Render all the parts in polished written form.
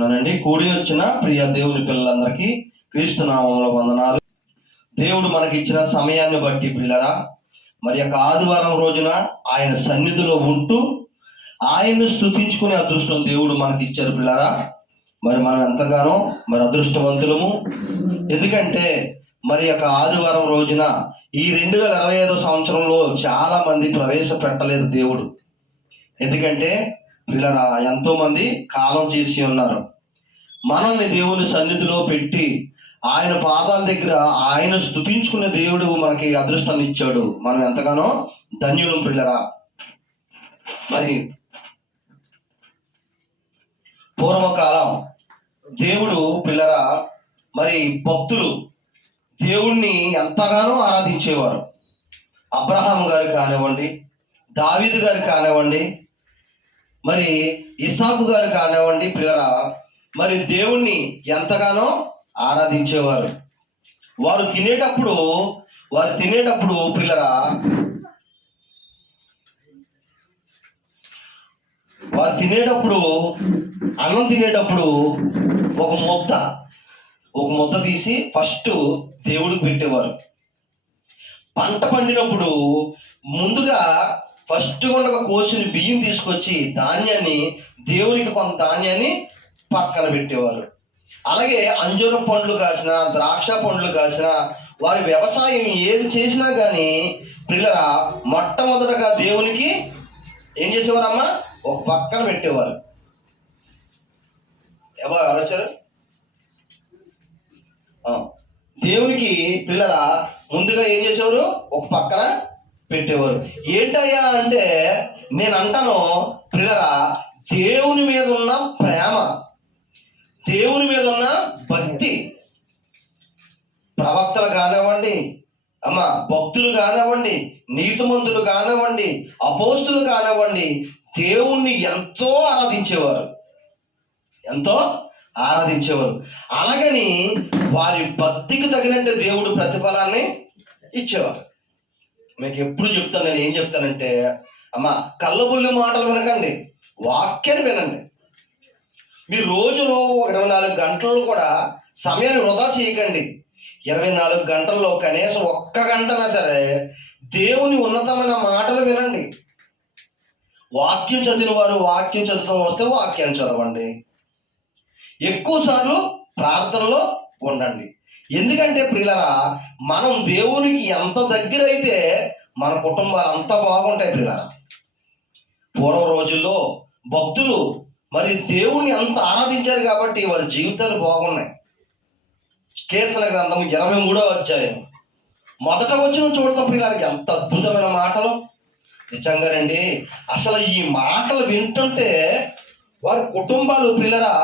నండి కూడి వచ్చిన ప్రియ దేవుని పిల్లలందరికీ క్రీస్తు నామములో వందనాలు. దేవుడు మనకి ఇచ్చిన సమయాన్ని బట్టి పిల్లరా, మరి యొక్క ఆదివారం రోజున ఆయన సన్నిధిలో ఉంటూ ఆయన్ను స్తుతించుకునే అదృష్టం దేవుడు మనకి ఇచ్చారు పిల్లరా. మరి మనం ఎంతగానో మరి అదృష్టవంతులము. ఎందుకంటే మరి యొక్క ఆదివారం రోజున ఈ 2025 సంవత్సరంలో చాలా మంది ప్రవేశపెట్టలేదు దేవుడు. ఎందుకంటే పిల్లరా, ఎంతో మంది కాలం చేసి ఉన్నారు. మనల్ని దేవుని సన్నిధిలో పెట్టి ఆయన పాదాల దగ్గర ఆయన స్తుతించుకునే దేవుడు మనకి అదృష్టాన్ని ఇచ్చాడు. మనం ఎంతగానో ధన్యులం పిల్లరా. మరి పూర్వకాలం దేవుడు పిల్లరా, మరి భక్తులు దేవుణ్ణి ఎంతగానో ఆరాధించేవారు. అబ్రహాం గారు కానివ్వండి, దావీదు గారు కానివ్వండి, మరి ఇసాకు గారు కానివ్వండి పిల్లరా, మరి దేవుణ్ణి ఎంతగానో ఆరాధించేవారు. వారు తినేటప్పుడు పిల్లరా, అన్నం తినేటప్పుడు ఒక ముద్ద తీసి ఫస్ట్ దేవుడికి పెట్టేవారు. పంట పండినప్పుడు ముందుగా ఫస్ట్ కొండగా కోసిన బియ్యం తీసుకొచ్చి ధాన్యాన్ని, దేవునికి కొంత ధాన్యాన్ని పక్కన పెట్టేవారు. అలాగే అంజూర పండ్లు కాసిన, ద్రాక్ష పండ్లు కాసిన, వారి వ్యవసాయం ఏది చేసినా కానీ పిల్లరా మొట్టమొదటగా దేవునికి ఏం చేసేవారమ్మా? ఒక పక్కన పెట్టేవారు. ఎవరు ఆలోచన? దేవునికి పిల్లరా ముందుగా ఏం చేసేవారు? ఒక పక్కన పెట్టేవారు. ఏంటయ్యా అంటే నేను అంటాను పిల్లరా, దేవుని మీద ఉన్న ప్రేమ, దేవుని మీద ఉన్న భక్తి, ప్రవక్తలు కానివ్వండి, భక్తులు కానివ్వండి, నీతిమంతులు కానివ్వండి, అపోస్తులు కానివ్వండి, దేవుణ్ణి ఎంతో ఆరాధించేవారు. అలాగని వారి భక్తికి తగినట్టు దేవుడు ప్రతిఫలాన్ని ఇచ్చేవారు. మీకు ఎప్పుడు చెప్తాను, నేను ఏం చెప్తానంటే కళ్ళబుల్లి మాటలు వినకండి, వాక్యాన్ని వినండి. మీరు రోజులో 24 గంటలు కూడా సమయాన్ని వృధా చేయకండి. 24 గంటల్లో కనీసం 1 గంటనా సరే దేవుని ఉన్నతమైన మాటలు వినండి. వాక్యం చదివిన వారు వాక్యం చదువుతూ వస్తే వాక్యాన్ని చదవండి. ఎక్కువ సార్లు ప్రార్థనలో ఉండండి. ఎందుకంటే ప్రియులరా, మనం దేవునికి ఎంత దగ్గర అయితే మన కుటుంబాలు అంత బాగుంటాయి ప్రియులరా. పూర్వ రోజుల్లో భక్తులు మరి దేవుణ్ణి అంత ఆరాధించారు కాబట్టి వారి జీవితాలు బాగున్నాయి. కీర్తన గ్రంథం 23వ అధ్యాయం మొదట వచ్చిన చూడటం పిల్లలకి ఎంత అద్భుతమైన మాటలు. నిజంగానండి, అసలు ఈ మాటలు వింటుంటే వారి కుటుంబాలు పిల్లరా,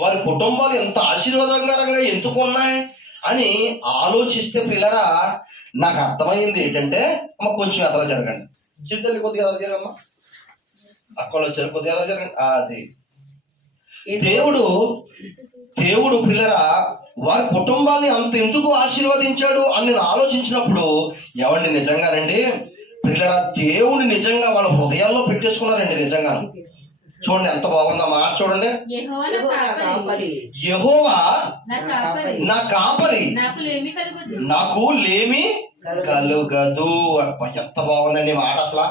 వారి కుటుంబాలు ఎంత ఆశీర్వాదకరంగా ఎందుకు ఉన్నాయి అని ఆలోచిస్తే పిల్లరా నాకు అర్థమైంది ఏంటంటే, కొంచెం ఎదర జరగండి, చిత్తల్లి కొద్దిగా ఎదర జరగమ్మా, అక్కడ వచ్చారు కొద్దిగా ఎదర జరగండి. అది దేవుడు పిల్లరా వారి కుటుంబాన్ని అంత ఎందుకు ఆశీర్వదించాడు అని నేను ఆలోచించినప్పుడు ఎవరిని నిజంగానండి పిల్లరా, దేవుని నిజంగా వాళ్ళ హృదయాల్లో పెట్టేసుకున్నారండి. నిజంగా చూడండి ఎంత బాగుందా మాట. చూడండి, యెహోవా నా కాపరి, నాకు లేమి కలుగదు. ఎంత బాగుందండి మాట అసలు.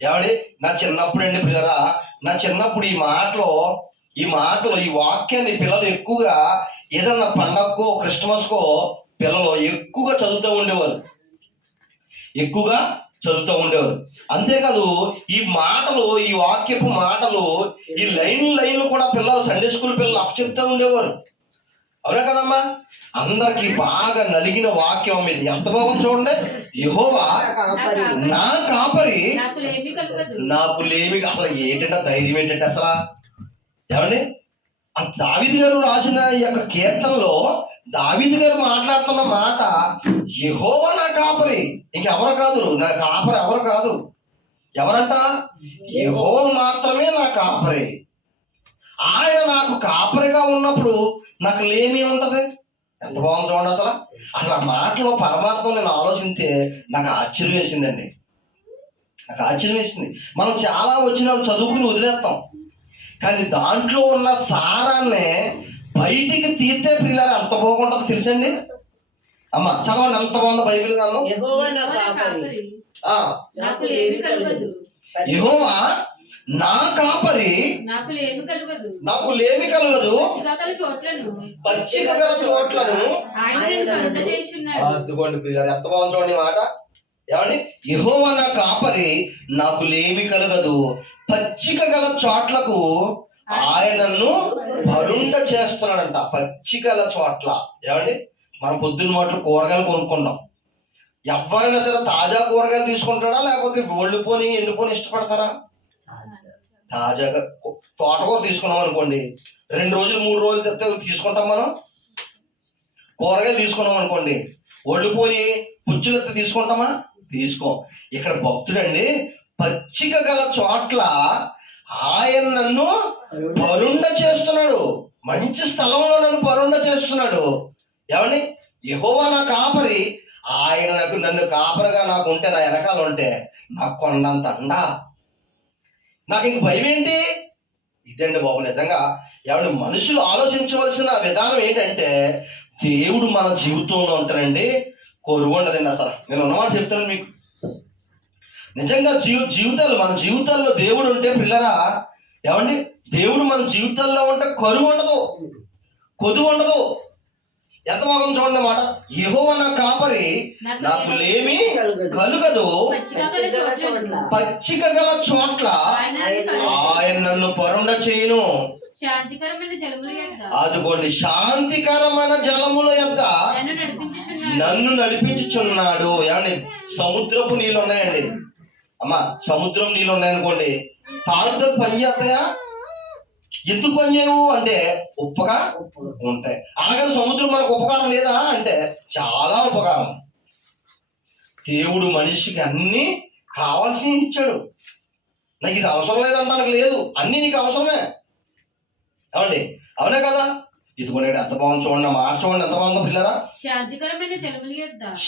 ఏమండి, నా చిన్నప్పుడు అండి పిల్లరా, ఈ మాటలో ఈ వాక్యాన్ని పిల్లలు ఎక్కువగా ఏదన్నా పండగకో క్రిస్మస్కో పిల్లలు ఎక్కువగా చదువుతూ ఉండేవారు. అంతేకాదు ఈ వాక్యపు మాటలు, ఈ లైన్లు కూడా పిల్లలు సండే స్కూల్ పిల్లలు అప్పచెప్తూ ఉండేవారు. అవునా కదమ్మా? అందరికి బాగా నలిగిన వాక్యం ఇది. ఎంత బాగుంది చూడండి. యెహోవా నా కాపరి, నాకు లేమి. అసలు ఏంటంటే ధైర్యం ఏంటంటే అసలు ఏమండి, ఆ దావీదు గారు రాసిన ఈ యొక్క కీర్తనలో దావీదు గారు మాట్లాడుతున్న మాట, యెహోవా నా కాపరి, ఇంకెవరు కాదు, నా కాపరి ఎవరు కాదు. ఎవరంట? యెహోవా మాత్రమే నా కాపరి. ఆయన నాకు కాపరిగా ఉన్నప్పుడు నాకు లేమి ఉంటది. ఎంత బాగుంది చూడండి. అసలు ఆ మాటలో పరమార్థం నేను ఆలోచిస్తే నాకు ఆశ్చర్యం వేసిందండి. మనం చాలా వచనాలు చదువుకుని వదిలేస్తాం, కానీ దాంట్లో ఉన్న సారాన్ని ప్రతిఫలాన్ని బయటికి తీస్తే పిల్లలు అంత బాగుంటుందో తెలుసండి. అమ్మ చదవండి, అంత బాగుంది బైబిల్ నన్ను. యెహోవా నా కాపరి, నాకు లేమి కలుగదు. యెహోవా నా కాపరి, నాకు లేమి కలుగదు. పచ్చిక గల చోట్లను అద్దుకోండి పిల్లలు, ఎంత బాగుంది చూడండి మాట. ఏమండి, యెహోవా నా కాపరి, నాకు లేమి కలుగదు. పచ్చిక గల చోట్లకు ఆయనను పరుండ చేస్తున్నాడంట. పచ్చిక గల చోట్ల. ఏమండి, మనం పొద్దున్న మాటలు కూరగాయలు కొనుక్కుంటాం. ఎవరైనా సరే తాజా కూరగాయలు తీసుకుంటాడా లేకపోతే ఒళ్ళిపోని ఎండిపోని ఇష్టపడతారా? తాజాగా తోటకూర తీసుకున్నాం అనుకోండి, 2 రోజులు 3 రోజులు తెస్తే తీసుకుంటాం. మనం కూరగాయలు తీసుకున్నాం అనుకోండి, ఒళ్ళిపోయి పుచ్చులు ఎత్తే తీసుకుంటామా? తీసుకోం. ఇక్కడ భక్తుడండి, పచ్చిక గల చోట్ల ఆయన నన్ను పరుండ చేస్తున్నాడు. మంచి స్థలంలో నన్ను పరుండ చేస్తున్నాడు. ఏమండి, యెహోవా నా కాపరి, ఆయన నన్ను కాపరిగా నాకు ఉంటే, నా వెనకాల ఉంటే నాకు కొండంత అండా, నాకు ఇంక భయం ఏంటి? ఇదండి బాబు నిజంగా. ఎవరి మనుషులు ఆలోచించవలసిన విధానం ఏంటంటే, దేవుడు మన జీవితంలో ఉంటానండి కొరువు ఉండదండి. అసలు నేను ఉన్నమాట చెప్తున్నాను మీకు. నిజంగా జీవితాలు మన జీవితాల్లో దేవుడు ఉంటే పిల్లరా, ఏమండి, దేవుడు మన జీవితాల్లో ఉంటే కరువు ఉండదు, కొదువు ఉండదు. ఎంత బాగుంది చూడండి మాట. యెహోవా నా కాపరి, నాకు లేమి కలుగదు. పచ్చిక గల చోట్ల ఆయన నన్ను పరుండ చేయును. అదిగోండి, శాంతికరమైన జలముల యొద్ద నన్ను నడిపించుచున్నాడు. ఏమండి, సముద్రపు నీళ్ళు ఉన్నాయండి. అమ్మా, సముద్రం నీళ్ళు ఉన్నాయనుకోండి, తాగుతో పని చేస్తాయా? ఎందుకు పని చేయవు అంటే ఉప్పగా ఉంటాయి. అలాగని సముద్రం మనకు ఉపకారం లేదా అంటే చాలా ఉపకారం. దేవుడు మనిషికి అన్ని కావాల్సినవి ఇచ్చాడు. నాకు ఇది అవసరం లేదంటానికి లేదు, అన్ని నీకు అవసరమే. ఏమండి, అవునే కదా? ఇదిగోండి ఎంత బాగుంది చూడండి, మాట చూడండి ఎంత బాగుందో పిల్లరా.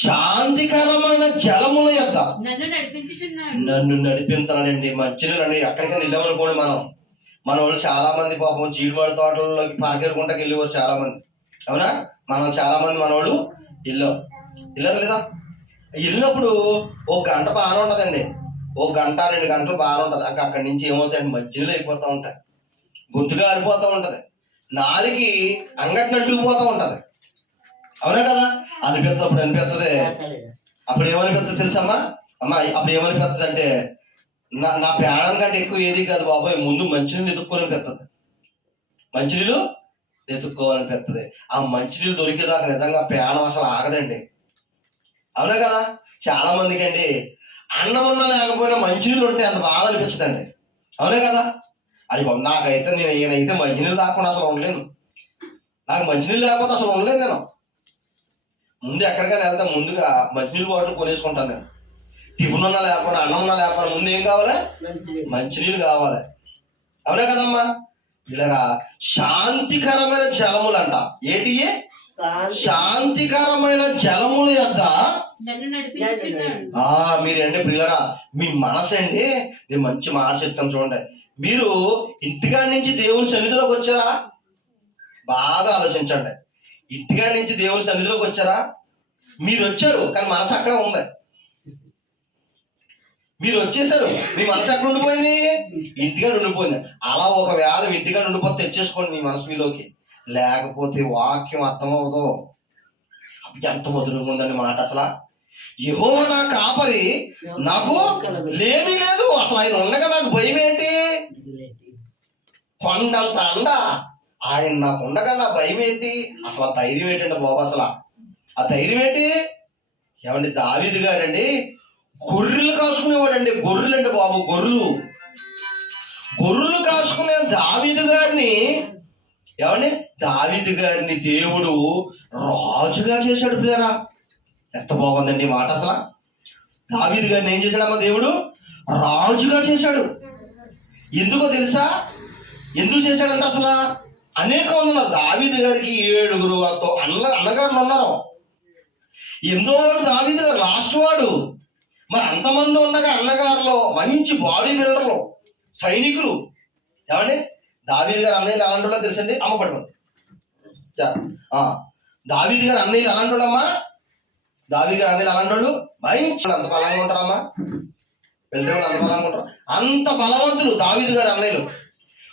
శాంతికరమైన జలముల యొద్ద నన్ను నడిపించాలండి. మంచినీళ్ళండి. ఎక్కడికైనా వెళ్ళామనుకోండి, మన వాళ్ళు చాలా మంది పాపం జీడిమాడి తోటల్లోకి పార్కెరుకుంటాకి వెళ్ళేవారు చాలా మంది. అవునా? మనం చాలా మంది మనవాళ్ళు వెళ్ళారు లేదా? వెళ్ళినప్పుడు 1 గంట బాగానే ఉంటుందండి, 1 గంట 2 గంటలు బాగానే ఉంటుంది. అక్కడి నుంచి ఏమవుతాయండి, మంచినీళ్ళు అయిపోతూ ఉంటాయి, గొంతుగా ఆరిపోతూ ఉంటది, నాలుగు అంగట్ని అంటుకుపోతూ ఉంటది. అవునా కదా? అనిపిస్తుంది. అప్పుడు ఏమనిపిస్తుంది తెలుసమ్మా? అప్పుడు ఏమనిపిస్తుంది అంటే, నా ప్రాణం కంటే ఎక్కువ ఏది కాదు బాబాయ్, ముందు మంచినీళ్ళు ఎత్తుక్కోవాలనిపిస్తుంది. మంచినీళ్ళు ఎత్తుక్కోవాలనిపిస్తుంది. ఆ మంచినీళ్ళు దొరికేదాకా నిజంగా ప్రాణం అసలు ఆగదండి. అవునా కదా? చాలా మందికి అండి అన్నం ఉన్నా లేకపోయినా మంచినీళ్ళు ఉంటే అంత బాధ అనిపించదండి. అవునే కదా? అది నాకైతే నేనైతే మంచినీళ్ళు లేకుండా అసలు ఉండలేను. నాకు మంచినీళ్ళు లేకపోతే అసలు ఉండలేను. నేను ముందు ఎక్కడికైనా వెళ్తే ముందుగా మంచినీళ్ళు బాటిల్ కొనేసుకుంటాను. నేను టిఫిన్ ఉన్నా లేకపోయినా, అన్నం ఉన్నా లేకపోయినా ముందు ఏం కావాలి? మంచినీళ్ళు కావాలి. అవునా కదమ్మా? ఇలా శాంతికరమైన జలములు అంట. ఏంటి? శాంతికరమైన జలముల యొద్ద మీరండి పిల్లరా, మీ మనసు అండి. నేను మంచి మాట చెప్తాను చూడండి. మీరు ఇంటికాడి నుంచి దేవుని సన్నిధిలోకి వచ్చారా? బాగా ఆలోచించండి. ఇంటికాడి నుంచి దేవుని సన్నిధిలోకి వచ్చారా? మీరు వచ్చారు కానీ మనసు అక్కడే ఉంది. మీరు వచ్చేసారు, మీ మనసు ఎక్కడ ఉండిపోయింది? ఇంటికాడ ఉండిపోయింది. అలా ఒకవేళ ఇంటికాడ ఉండిపోతే తెచ్చేసుకోండి మీ మనసు మీలోకి, లేకపోతే వాక్యం అర్థమవుదో. ఎంత మధురంగా ఉందండి మాట అసలు. యెహోవా నా కాపరి, నాకు లేమీ లేదు. అసలు ఆయన ఉండగా నాకు భయం ఏంటి? కొండంత అండ ఆయన నాకు ఉండగా నా భయం ఏంటి? అసలు ఆ ధైర్యం ఏంటండి బాబు? అసలు ఆ ధైర్యం ఏంటి? ఏమండి, దావీదు గారండి గొర్రెలు కాసుకునేవాడండి. గొర్రెలండి బాబు, గొర్రెలు కాసుకునే దావీదు గారిని, ఏమండి, దావీదు గారిని దేవుడు రాజుగా చేశాడు పిల్లరా. ఎంత బాగుందండి మాట అసలు. దావీదు గారిని ఏం చేశాడమ్మా? దేవుడు రాజుగా చేశాడు. ఎందుకో తెలుసా? ఎందుకు చేశాడంటే అసలు అనేక మంది ఉన్నారు. దావీదు గారికి 7 అన్నగారులు ఉన్నారు. 8వ వాడు దావీదు గారు, లాస్ట్ వాడు. మరి అంతమంది ఉండగా అన్నగారులో మంచి బాడీ బిల్డర్లు, సైనికులు, ఏమండి, దావీదు గారు అన్నయ్యలు ఎలాంటి వాళ్ళో తెలుసండి? అమ్మ పట్టుకోండి. దావీదు గారు అన్నయ్యలు ఎలాంటి వాళ్ళమ్మా? దావీదు గారు అన్నయ్యలు ఎలాంటి వాళ్ళు? భయంకర అంత బలంగా ఉంటారమ్మా. వెళ్తే వాళ్ళు అంత బలంగా ఉంటారు. అంత బలవంతులు దావీదు గారు అన్నయ్యలు.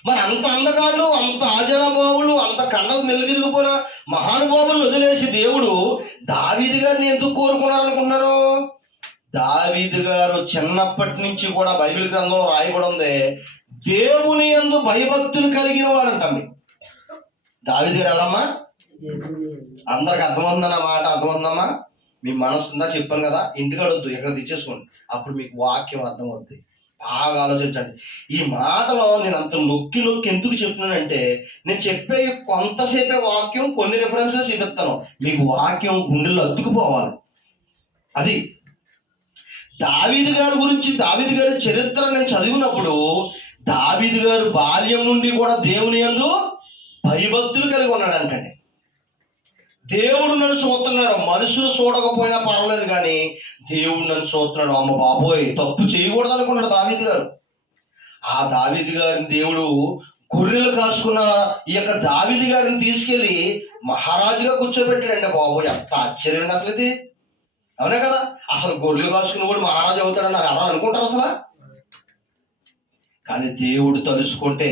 మరి అంత అందగాళ్ళు, అంత ఆజానుభావులు, అంత కండలు మెల్లిగిరిగిపోయిన మహానుభావులు వదిలేసి దేవుడు దావీదు గారిని ఎందుకు కోరుకున్నారనుకున్నారు? దావీదు గారు చిన్నప్పటి నుంచి కూడా బైబిల్ గ్రంథం రాయబడి ఉంది, దేవుని యందు భయభక్తులు కలిగిన వాడంట. దావీదు గారు ఎవరమ్మా? అందరికి అర్థమవుతుందన్న మాట? అర్థమవుతుందమ్మా? మీ మనసు ఉందా? చెప్పాను కదా, ఇంటికి అడొద్దు, ఎక్కడ తెచ్చేసుకోండి, అప్పుడు మీకు వాక్యం అర్థమవుతుంది. బాగా ఆలోచించండి. ఈ మాటలో నేను అంత నొక్కి ఎందుకు చెప్తున్నానంటే, నేను చెప్పే కొంతసేపే వాక్యం కొన్ని రిఫరెన్స్లో చూపిస్తాను, మీకు వాక్యం గుండెల్లో అతుకుపోవాలి. అది దావీదు గారి గురించి, దావీదు గారి చరిత్ర నేను చదివినప్పుడు, దావీదు గారు బాల్యం నుండి కూడా దేవుని యందు భయభక్తులు కలిగి ఉన్నాడంటండి. దేవుడు నన్ను చూస్తున్నాడు, మనుషులు చూడకపోయినా పర్వాలేదు కానీ దేవుడు నన్ను చూస్తున్నాడు. అమ్మ బాబోయ్, తప్పు చేయకూడదు అనుకున్నాడు దావీదు గారు. ఆ దావీదు గారిని దేవుడు గొర్రెలు కాసుకున్న ఈ యొక్క దావీదు గారిని తీసుకెళ్లి మహారాజుగా కూర్చోబెట్టాడండి. బాబోయ్, ఎంత ఆశ్చర్యం అసలు ఇది. అవునే కదా? అసలు గొర్రెలు కాసుకున్న కూడా మహారాజు అవుతాడని ఎవరు అనుకుంటారు అసలు? కానీ దేవుడు తలుసుకుంటే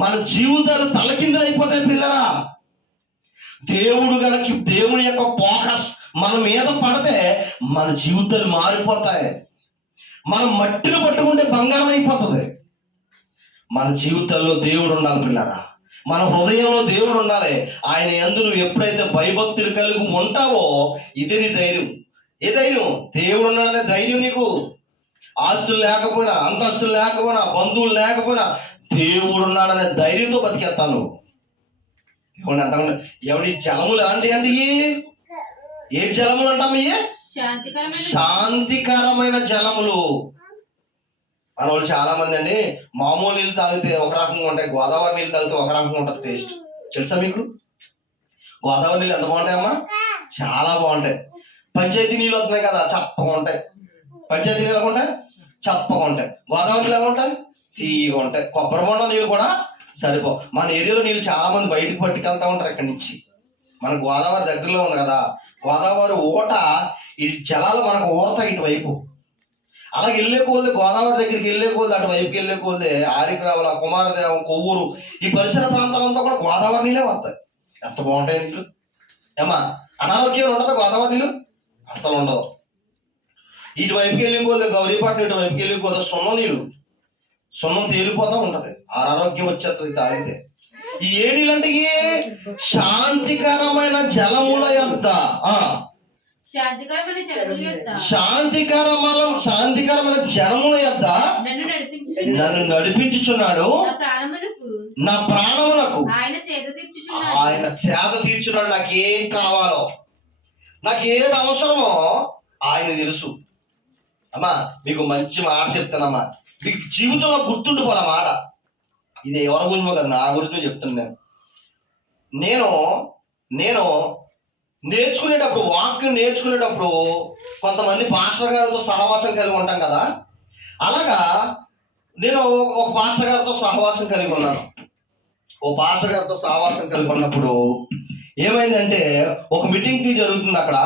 మన జీవితాలు తలకిందులైపోతాయి పిల్లరా. దేవుడు కనుక, దేవుని యొక్క ఫోకస్ మన మీద పడితే మన జీవితాలు మారిపోతాయి. మనం మట్టిని పట్టుకుంటే బంగారం అయిపోతుంది. మన జీవితాల్లో దేవుడు ఉండాలి పిల్లరా. మన హృదయంలో దేవుడు ఉండాలి. ఆయన యందు నువ్వు ఎప్పుడైతే భయభక్తులు కలిగి ఉంటావో, ఇది నీ ధైర్యం. ఏ ధైర్యం? దేవుడు ఉన్నాడనే ధైర్యం నీకు. ఆస్తులు లేకపోయినా, అంతస్తులు లేకపోయినా, బంధువులు లేకపోయినా, దేవుడు ఉన్నాడనే ధైర్యంతో బతికేస్తాను. ఎవడి జలములు ఎలాంటి అండి? ఏ జలములు అంటాం? శాంతికరమైన జలములు. మన వాళ్ళు చాలా మంది అండి మామూలు నీళ్ళు తాగితే ఒక రకంగా ఉంటాయి, గోదావరి నీళ్ళు తాగితే ఒక రకంగా ఉంటుంది టేస్ట్. తెలుసా మీకు? గోదావరి నీళ్ళు ఎంత బాగుంటాయమ్మా? చాలా బాగుంటాయి. పంచాయతీ నీళ్ళు వస్తున్నాయి కదా, చప్పగా ఉంటాయి. పంచాయతీ నీళ్ళు ఎలా ఉంటాయి? చప్పగా ఉంటాయి. గోదావరి నీళ్ళు ఎలా ఉంటాయి? తీయగా ఉంటాయి. కొబ్బరి బొండ నీళ్ళు కూడా సరిపో. మన ఏరియాలో నీళ్ళు చాలా మంది బయటకు పట్టుకెళ్తా ఉంటారు ఇక్కడి నుంచి. మన గోదావరి దగ్గరలో ఉంది కదా, గోదావరి ఊట, ఈ జలాలు మనకు ఊరతాయి ఇటువైపు. అలాగే వెళ్ళే కోల్దే, గోదావరి దగ్గరికి వెళ్ళే కోల్దే, అటువైపుకి వెళ్ళే కోల్దే ఆరికరావుల, కుమారదేవం, కొవ్వూరు, ఈ పరిసర ప్రాంతాలంతా కూడా గోదావరి నీళ్ళే వస్తాయి. ఎంత బాగుంటాయి నీళ్ళు. ఏమా అనారోగ్యం ఉండదు గోదావరి నీళ్ళు? అస్సలు ఉండదు. ఇటువైపుకి వెళ్ళే కోల్దే, గౌరీపట్నం ఇటువైపుకి వెళ్ళే కోల్దే సున్నం నీళ్ళు, సున్నం తేలిపోతూ ఉంటది, అనారోగ్యం వచ్చేస్తుంది తాగితే. ఈ ఏ నీళ్ళు అంటే శాంతికరమైన జలముల యొద్ద, శాంతికరమైన జలముల యొద్ద నన్ను నడిపించుచున్నాడు. నా ప్రాణములకు ఆయన సేద తీర్చున్నాడు. నాకేం కావాలో, నాకేది అవసరమో ఆయన తెలుసు. అమ్మా మీకు మంచి మాట చెప్తానమ్మా, మీకు జీవితంలో గుర్తుండిపోలే మాట. ఇది ఎవరి గురించో కదా, నా గురించి చెప్తున్నాను. నేను నేర్చుకునేటప్పుడు, వాక్యం నేర్చుకునేటప్పుడు కొంతమంది పాస్టర్ గారితో సహవాసం కలిగి ఉంటాం కదా, అలాగా నేను ఒక పాస్టర్ గారితో సహవాసం కలిగి ఉన్నాను. ఓ పాస్టర్ గారితో సహవాసం కలిగి ఉన్నప్పుడు ఏమైందంటే, ఒక మీటింగ్కి జరుగుతుంది అక్కడ.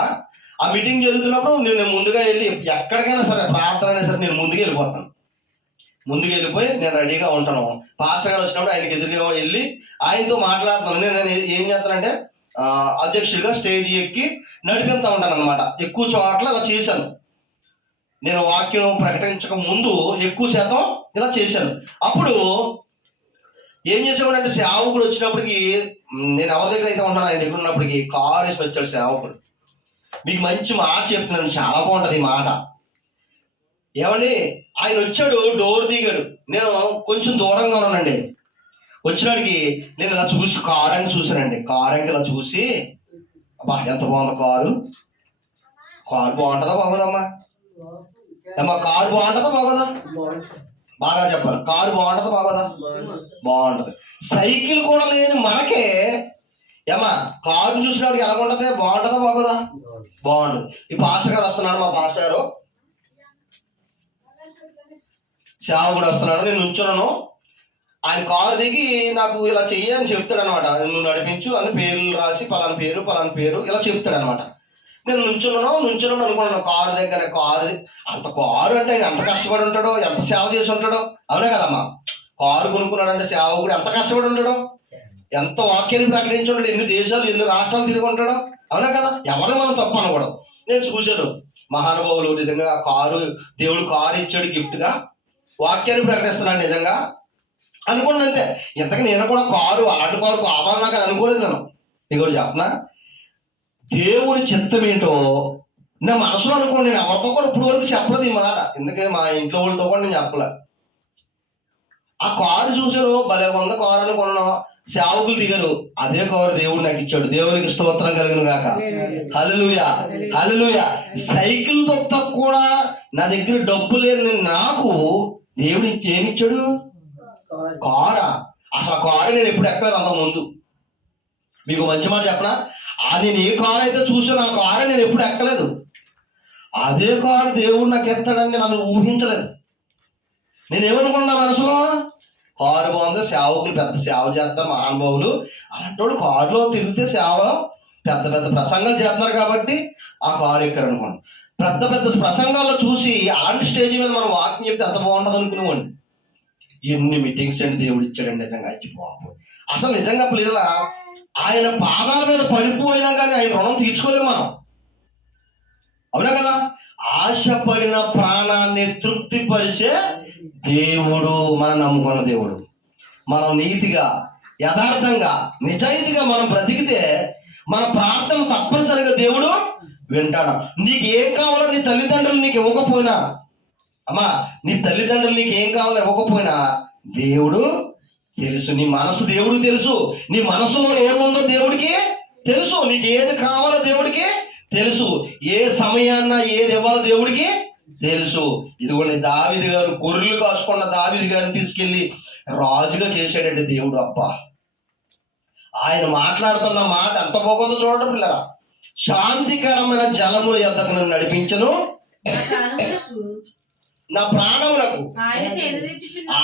ఆ మీటింగ్ జరుగుతున్నప్పుడు నేను ముందుగా వెళ్ళి, ఎక్కడికైనా సరే ప్రార్థన అయినా సరే నేను ముందుకు వెళ్ళిపోతాను. ముందుకు వెళ్ళిపోయి నేను రెడీగా ఉంటాను. పాస్టర్ గారు వచ్చినప్పుడు ఆయనకి ఎదురుగా వెళ్ళి ఆయనతో మాట్లాడుతున్నాను. నేను ఏం చేస్తానంటే, అధ్యక్షుడిగా స్టేజ్ ఎక్కి నడిపిస్తూ ఉంటాను అనమాట. ఎక్కువ చోట్ల ఇలా చేశాను. నేను వాక్యం ప్రకటించక ముందు ఎక్కువ శాతం ఇలా చేశాను. అప్పుడు ఏం చేసేవాడంటే, సేవకుడు వచ్చినప్పటికి, నేను ఎవరి దగ్గర అయితే ఉంటాను ఆయన దగ్గర ఉన్నప్పటికీ కారు వేసి వచ్చాడు సేవకుడు. మీకు మంచి మాట చెప్తున్నాను, చాలా బాగుంటుంది ఈ మాట. ఏమండి, ఆయన వచ్చాడు, డోర్ దిగాడు. నేను కొంచెం దూరంగా ఉన్నానండి. వచ్చినాడికి నేను ఇలా చూసి కారు అని చూశానండి. కారు అంకి ఇలా చూసి, అబ్బా ఎంత బాగుంది కారు. కారు బాగుంటుందా బాగోదమ్మా? అమ్మా కారు బాగుంటుందా బాగోదా? బాగా చెప్పాలి. కారు బాగుంటుందా బాగోదా? బాగుంటుంది. సైకిల్ కూడా లేని మనకే ఏమా కారు చూసినప్పుడు ఎలా ఉంటుంది? బాగుంటుందా బాగోదా? బాగుంటుంది. ఈ పాస్టర్ గారు వస్తున్నాడు, మా పాస్టర్ గారు సేవ కూడా వస్తున్నాడు. నేను నుంచున్నాను. ఆయన కారు దిగి నాకు ఇలా చెయ్యి అని చెప్తాడు అనమాట. నువ్వు నడిపించు అని పేర్లు రాసి పలానా పేరు ఇలా చెప్తాడు అనమాట. నేను నుంచున్నాను అనుకున్నాను కారు దగ్గర. అంత కారు అంటే ఆయన ఎంత కష్టపడి ఉంటాడో, ఎంత సేవ చేసి ఉంటాడో. అవునా కదమ్మా? కారు కొనుక్కున్నాడు అంటే సేవకుడు ఎంత కష్టపడి ఉంటాడో, ఎంత వాక్యాన్ని ప్రకటించి ఉంటాడు, ఎన్ని దేశాలు ఎన్ని రాష్ట్రాలు తిరిగి ఉంటాడో. అవునా కదా? ఎవరు మనం తప్పు అనకూడదు. నేను చూశాను మహానుభావులు నిజంగా దేవుడు కారు ఇచ్చాడు గిఫ్ట్గా, వాక్యాన్ని ప్రకటిస్తున్నాడు నిజంగా అనుకున్నాను అంతే. ఇంతకు నేను కూడా అలాంటి కారు కావాలన్నా కానీ అనుకోలేదు. నేను ఇంకోటి చెప్పనా, దేవుని చిత్తం ఏంటో నా మనసులో అనుకోండి. నేను ఎవరితో కూడా ఇప్పుడు వరకు చెప్పలేదు ఈ మాట, ఎందుకంటే మా ఇంట్లో వాళ్ళతో కూడా నేను చెప్పలే. ఆ కారు చూశాను, భలే వంద కారు అనుకున్నాను. సేవకులు దిగారు, అదే కారు దేవుడు నాకు ఇచ్చాడు. దేవునికి స్తోత్రం కలిగిన గాక. హల్లెలూయా హల్లెలూయా. సైకిల్ తొక్క కూడా నా దగ్గర డబ్బు లేని నాకు దేవుడు ఏమిచ్చాడు? కారా. అసలు ఆ కారు నేను ఎప్పుడు ఎక్కలేదు అంత ముందు. మీకు మంచి మాట చెప్పనా, నేను ఏ కారు అయితే చూసాను ఆ కారు నేను ఎప్పుడు ఎక్కలేదు. అదే కారు దేవుడు నాకు ఎత్తాడని నన్ను ఊహించలేదు. నేనేమనుకున్నా మనసులో, కారు బాగుంది, సేవకులు పెద్ద సేవ చేస్తారు మహానుభావులు, అలాంటి వాళ్ళు కారులో తిరిగితే సేవ పెద్ద పెద్ద ప్రసంగాలు చేస్తున్నారు కాబట్టి ఆ కారు ఎక్కారనుకోండి. పెద్ద పెద్ద ప్రసంగాల్లో చూసి అలాంటి స్టేజ్ మీద మనం వాకింగ్ చెప్తే ఎంత బాగుంటుంది అనుకునేవాడిని. ఎన్ని మీటింగ్స్ అండి దేవుడు ఇచ్చాడండి నిజంగా. అసలు నిజంగా పిల్లల ఆయన పాదాల మీద పడిపోయినా కానీ ఆయన రుణం తీర్చుకోలేము మనం. అవునా కదా? ఆశపడిన ప్రాణాన్ని తృప్తిపరిచే దేవుడు మనం నమ్ముకున్న దేవుడు. మనం నీతిగా, యథార్థంగా, నిజాయితీగా మనం బ్రతికితే మన ప్రార్థన తప్పనిసరిగా దేవుడు వింటాడు. నీకు ఏం కావాలో నీ తల్లిదండ్రులు నీకు ఇవ్వకపోయినా, అమ్మా నీ తల్లిదండ్రులు నీకు ఏం కావాలో ఇవ్వకపోయినా దేవుడు తెలుసు. నీ మనసు దేవుడు తెలుసు. నీ మనసులో ఏముందో దేవుడికి తెలుసు. నీకు ఏది కావాలో దేవుడికి తెలుసు. ఏ సమయాన్న ఏది ఇవ్వాలో దేవుడికి తెలుసు. ఇదిగోండి దావీదు గారు, గొర్రెలు కాసుకున్న దావీదు గారిని తీసుకెళ్లి రాజుగా చేశాడంటే దేవుడు. అబ్బా, ఆయన మాట్లాడుతున్న మాట ఎంత బాగుందో చూడటం పిల్లరా. శాంతికరమైన జలముల యొద్దకు నన్ను నడిపించను, నా ప్రాణములకు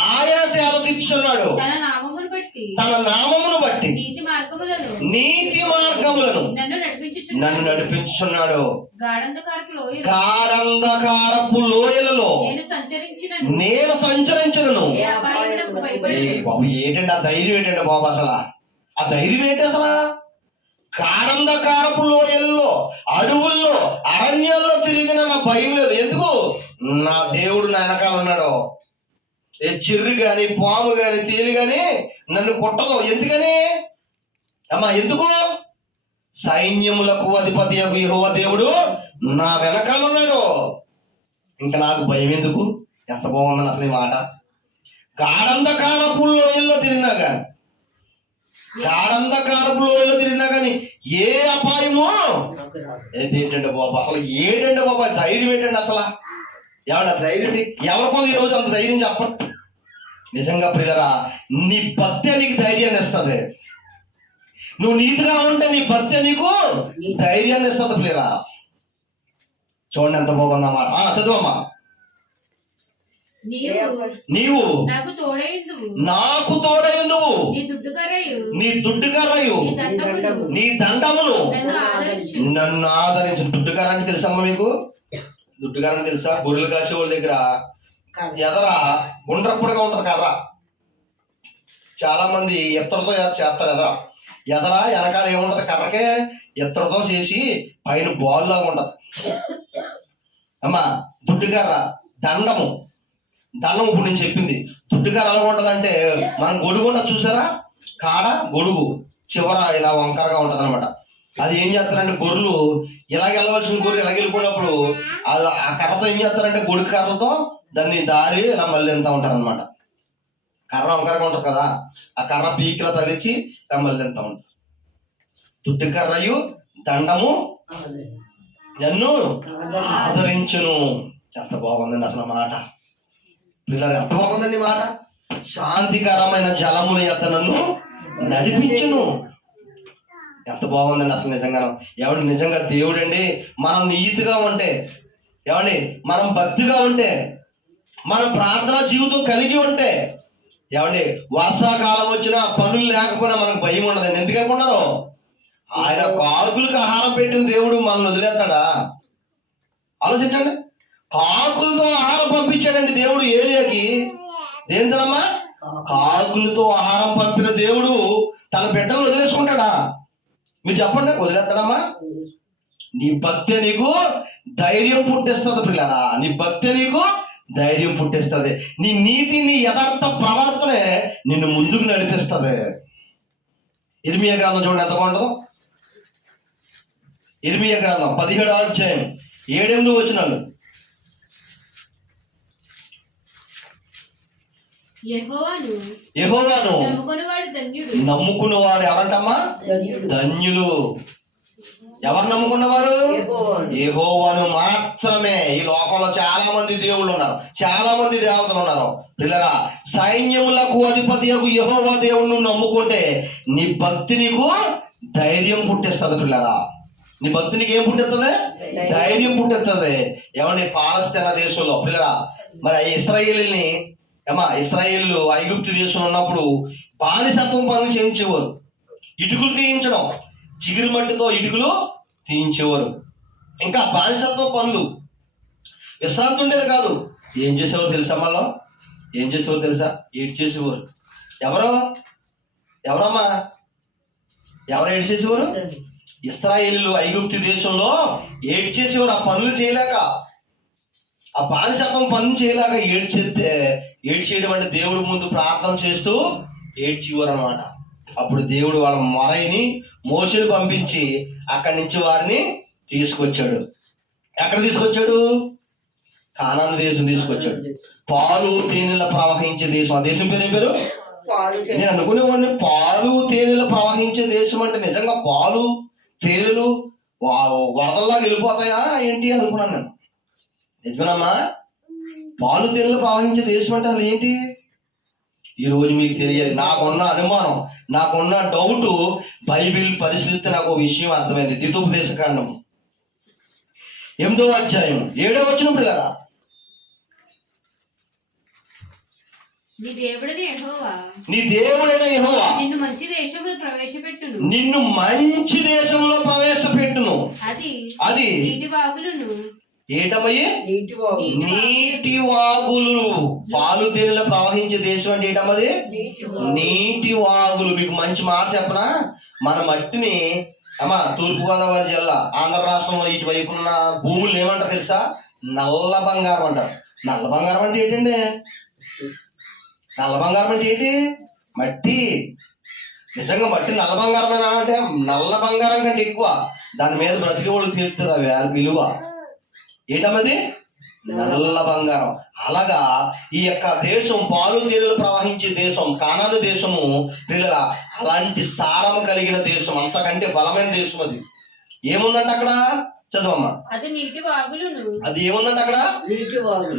ఆయన సేద తీర్చుచున్నాడు, తన నామమును బట్టి నీతి మార్గములను నన్ను నడిపించుచున్నాడు. గాఢంధకారపు లోయలలో నేను సంచరించను. బాబు ఏంటండి ఆ ధైర్యం? ఏంటండి బాబు అసలు ఆ ధైర్యం ఏంటి అసలు? గాఢంధకారపు లోయల్లో, అడవుల్లో, అరణ్యాల్లో తిరిగిన నా భయం లేదు. ఎందుకు? నా దేవుడు నా వెనకాల ఉన్నాడు. ఏ చిర్రి గాని, పాము గాని, తేలి గాని నన్ను కొట్టదు. ఎందుకని అమ్మా? ఎందుకు? సైన్యములకు అధిపతి యెహోవా దేవుడు నా వెనకాల ఉన్నాడు. ఇంకా నాకు భయం ఎందుకు? ఎంత బాగుందని అసలు ఈ మాట. గాఢంధకారపు లోయల్లో తిరిగినా కానీ, ఏ అపాయమో ఏంటంటే బాబు, అసలు ఏంటంటే బాబా ధైర్యం ఏంటండి అసలు? ఏమన్నా ధైర్యం ఎవరి కోసం ఈరోజు అంత ధైర్యం చెప్పండి. నిజంగా ప్రియులరా, నీ భక్తి నీకు ధైర్యాన్ని ఇస్తుంది. నువ్వు నీతిగా ఉంటే నీ భక్తి నీకు ధైర్యాన్ని ఇస్తుంది ప్రియులరా. చూడండి ఎంత బాగుందన్నమాట. చదువమ్మా. నీవు నాకు తోడైందువు, నీ దుడ్డుకర్రయు నీ దండమును నన్ను ఆదరించు. దుడ్డుకర్ర అని తెలుసమ్మా మీకు? దుడ్డుకర్ర అని తెలుసా? గొర్రెలు కాసే వాళ్ళ దగ్గర ఎదర గుండ్రప్పుడుగా ఉంటది కర్ర. చాలా మంది ఎత్తడితో చేస్తారు. ఎదర వెనకాల ఏముంటది? కర్రకే ఎత్తడితో చేసి పైన బాల్ లాగా ఉంటది అమ్మా. దుడ్డుకర్ర, దండం ఇప్పుడు నేను చెప్పింది. దుడ్డుకర్ర ఎలా ఉంటదంటే, మనం గొడుగు ఉండదు చూసారా? కాడ గొడుగు చివర ఇలా వంకరగా ఉంటది అనమాట. అది ఏం చేస్తారంటే, గొర్రెలు ఇలాగ వెళ్ళవలసిన గొర్రెలు ఇలాగ వెళ్ళిపోయినప్పుడు అది ఆ కర్రతో ఏం చేస్తారంటే, గొడుగు కర్రతో దాన్ని దారి ఇలా మళ్ళీ ఎంత ఉంటారు అనమాట. కర్ర వంకరగా ఉంటుంది కదా, ఆ కర్ర పీకిలా తగిలిచ్చి ఇలా మళ్ళీ ఎంత ఉంటుంది. దుడ్డుకర్రయు దండము నన్ను ఆదరించును. ఎంత బాగుందండి అసలు మాట పిల్లలు, ఎంత బాగుందండి మాట. శాంతికరమైన జలముల యొద్ద నన్ను నడిపించును. ఎంత బాగుందండి అసలు నిజంగా. ఏమండి నిజంగా దేవుడండి మనం నీతిగా ఉంటే, ఏమండి మనం భక్తిగా ఉంటే, మనం ప్రార్థనా జీవితం కలిగి ఉంటే, ఏమండి వర్షాకాలం వచ్చినా పనులు లేకపోయినా మనకు భయం ఉండదండి. ఎందుకనుకున్నారు? ఆయన కాకులకు ఆహారం పెట్టిన దేవుడు మనల్ని వదిలేస్తాడా? ఆలోచించండి. కాకులతో ఆహారం పంపించాడండి దేవుడు ఏలియాకి. దేనితోనమ్మా? కాకులతో ఆహారం పంపిన దేవుడు తన బిడ్డలు వదిలేసుకుంటాడా? మీరు చెప్పండి, వదిలేస్తాడమ్మా? నీ భక్తి నీకు ధైర్యం పుట్టిస్తుంది పిల్లరా. నీ భక్తి నీకు ధైర్యం పుట్టిస్తుంది. నీ నీతి, నీ యథార్థ ప్రవర్తనే నిన్ను ముందుకు నడిపిస్తుంది. ఇర్మియా గ్రంథం చూడండి ఎంత బాగుంటుందో. ఇర్మియా గ్రంథం 17వ అధ్యాయం 7-8 వచనాలు. యెహోవాను నమ్ముకున్నవాడు ఎవరంటమ్మా? ధన్యులు. ఎవరు నమ్ముకున్నవారు? యెహోవాను మాత్రమే. ఈ లోకంలో చాలా మంది దేవుళ్ళు ఉన్నారు, చాలా మంది దేవతలు ఉన్నారు. పిల్లరా, సైన్యములకు అధిపతియగు యెహోవా దేవుడు నమ్ముకుంటే నీ భక్తి నీకు ధైర్యం పుట్టిస్తుంది. పిల్లరా, నీ భక్తి నీకు ఏం పుట్టిస్తుంది? ధైర్యం పుట్టిస్తుంది. ఏమండి పాలస్తీనా దేశంలో పిల్లరా, మరి ఇశ్రాయేలుని ఇశ్రాయేలు ఐగుప్తు దేశంలో ఉన్నప్పుడు బానిసత్వం పనులు చేయించేవారు. ఇటుకలు తీయించడం, చిగురు మట్టితో ఇటుకలు తీయించేవారు. ఇంకా బానిసత్వం పనులు, విశ్రాంతి ఉండేది కాదు. ఏం చేసేవారు తెలుసా? మళ్ళీ ఏం చేసేవారు తెలుసా? ఏడ్చేసేవారు. ఎవరమ్మా ఎవరు ఏడ్చేసేవారు? ఇశ్రాయేలు ఐగుప్తు దేశంలో ఏడ్చేసేవారు. ఆ పనులు చేయలేక, ఆ బానిసత్వం పనులు చేయలేక ఏడ్చేయడం అంటే దేవుడి ముందు ప్రార్థన చేస్తూ ఏడ్చేవారు అన్నమాట. అప్పుడు దేవుడు వాళ్ళ మొరైని మోషేని పంపించి అక్కడి నుంచి వారిని తీసుకొచ్చాడు. ఎక్కడ తీసుకొచ్చాడు? కానాను దేశం తీసుకొచ్చాడు. పాలు తేనెల ప్రవహించే దేశం. ఆ దేశం పేరు ఏం పేరు? నేను అనుకునేవాడిని పాలు తేనెలు ప్రవహించే దేశం అంటే నిజంగా పాలు తేనెలు వరదల్లాగా వెళ్ళిపోతాయా ఏంటి అనుకున్నాను నేను. నిజమేనమ్మా? పాలు తేనెలు ప్రవహించే దేశం అంటే అసలు ఏంటి? ఈరోజు మీకు తెలియాలి. నాకున్న అనుమానం, నాకున్న డౌట్, బైబిల్ పరిశీలిస్తే నాకు ఒక విషయం అర్థమైంది. ద్వితోపదేశ కాండం 8వ అధ్యాయం 7వ వచనం. పిల్లరా, నీ దేవుడైన యెహోవా నిన్ను మంచి దేశంలో ప్రవేశపెట్టును. అది ఏటమయ్యి నీటి వాగులు. పాలు తేనెల ప్రవహించే దేశం అంటే ఏటమ్మది? నీటి వాగులు. మీకు మంచి మాట చెప్పనా? మన మట్టిని తూర్పుగోదావరి జిల్లా ఆంధ్ర రాష్ట్రంలో ఇటువైపు ఉన్న భూములు ఏమంటారు తెలుసా? నల్ల బంగారం అంటారు. నల్ల బంగారం అంటే ఏంటండి? నల్ల బంగారం అంటే ఏంటి? మట్టి. నిజంగా మట్టి నల్ల బంగారమేనా అంటే నల్ల బంగారం కంటే ఎక్కువ దాని మీద బ్రతికే వాళ్ళు తీరుతుంది అవి విలువ. ఏంటమ్మది? నల్ల బంగారం. అలాగా ఈ యొక్క దేశం పాలు తేనెలు ప్రవహించే దేశం కానాను దేశము పిల్లల అలాంటి సారం కలిగిన దేశం, అంతకంటే బలమైన దేశం. అది ఏముందంట అక్కడ? చదువమ్మా. అది నీటి వాగులును. అది ఏముందంట అక్కడ?